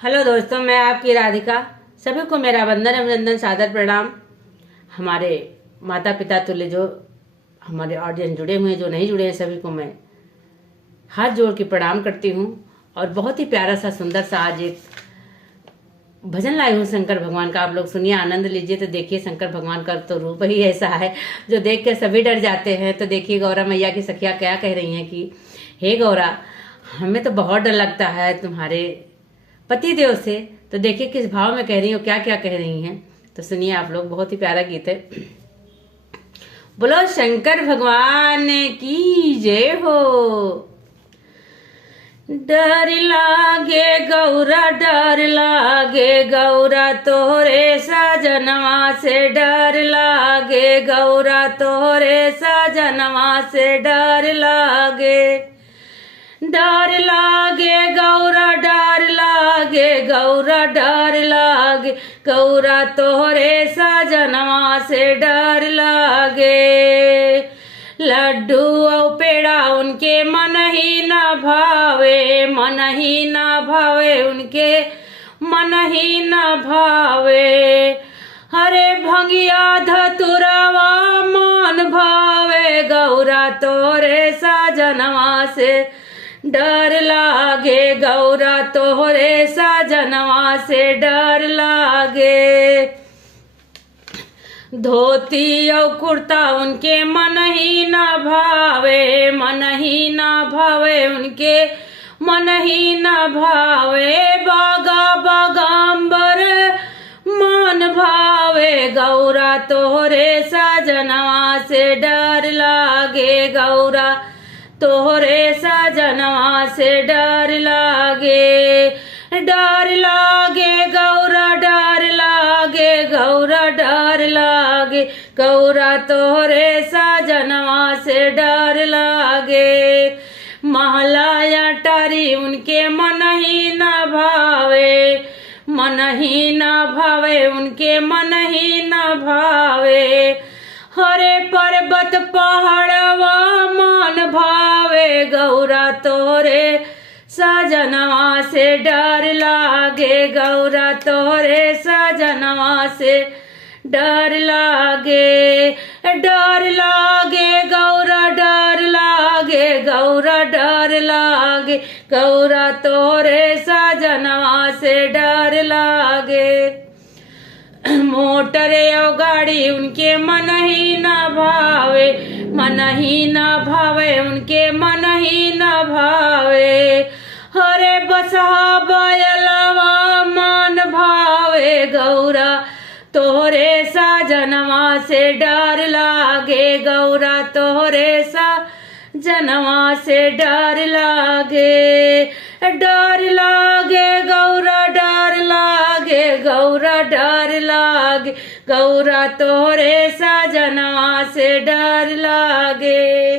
Hello दोस्तों, मैं आपकी राधिका। सभी को मेरा वंदन अभिनंदन सादर प्रणाम। हमारे माता पिता तुल्य जो हमारे ऑडियंस जुड़े हुए हैं, जो नहीं जुड़े हैं, सभी को मैं हाथ जोड़ के प्रणाम करती हूँ। और बहुत ही प्यारा सा सुंदर सा आज एक भजन लाई हूँ शंकर भगवान का। आप लोग सुनिए, आनंद लीजिए। तो देखिए, शंकर भगवान का तो रूप ही ऐसा है जो देख के सभी डर जाते हैं। तो देखिए, गौरा मैया की सखिया क्या कह रही हैं कि हे गौरा, हमें तो बहुत डर लगता है तुम्हारे पति देव से। तो देखिए किस भाव में कह रही हो, क्या क्या कह रही हैं। तो सुनिए आप लोग, बहुत ही प्यारा गीत है। बोलो शंकर भगवान की जय हो। डर लागे गौरा, डर लागे गौरा तोरे सजनवा से, डर लागे गौरा तोरे सजनवा से, डर लागे डर लागे गौरा, डर लागे गौरा, डर लागे गौरा तोहरे सजनवा से, डर लागे। लड्डू और पेड़ा उनके मन ही न भावे, मन ही न भावे उनके, मन ही न भावे। हरे भंगिया धतुरवा मान भावे, गौरा तोरे सजनवा से, डर लागे गौरा तोहरे सजनवा से, डर लागे। धोती और कुर्ता उनके मन ही न भावे, मन ही न भावे उनके, मन ही न भावे। बागा बागांबर मान भावे, गौरा तोहरे सजनवा से, डर लागे गौरा तोहरे सजनवा से, डर लागे। डर लागे गौरा, डर लागे गौरा, डर लागे गौरा तोहरे सजनवा से, डर लागे। महलाया टारी उनके मन ही न भावे, मन ही न भावे उनके, मन ही न भावे। हरे पर्वत पहाड़वा मान भावे, गौरा तोरे सजनवा से, डर लागे गौरा तोरे सजनवा से, डर लागे। डर लागे गौरा, डर लागे गौरा, डर लागे गौरा तोरे सजनवा से, डर लागे। मोटर और गाड़ी उनके मन ही न भावे, मन ही न भावे उनके, मन ही न भावे। हरे बसहा बयलवा मान भावे, गौरा तोहरे सजनवा से, डर लागे गौरा तोहरे सजनवा से, डर लागे। डर लागे गौरा, डर लागे गौरा, डर लागे गौरा तोहरे सजनवा से, डर लागे।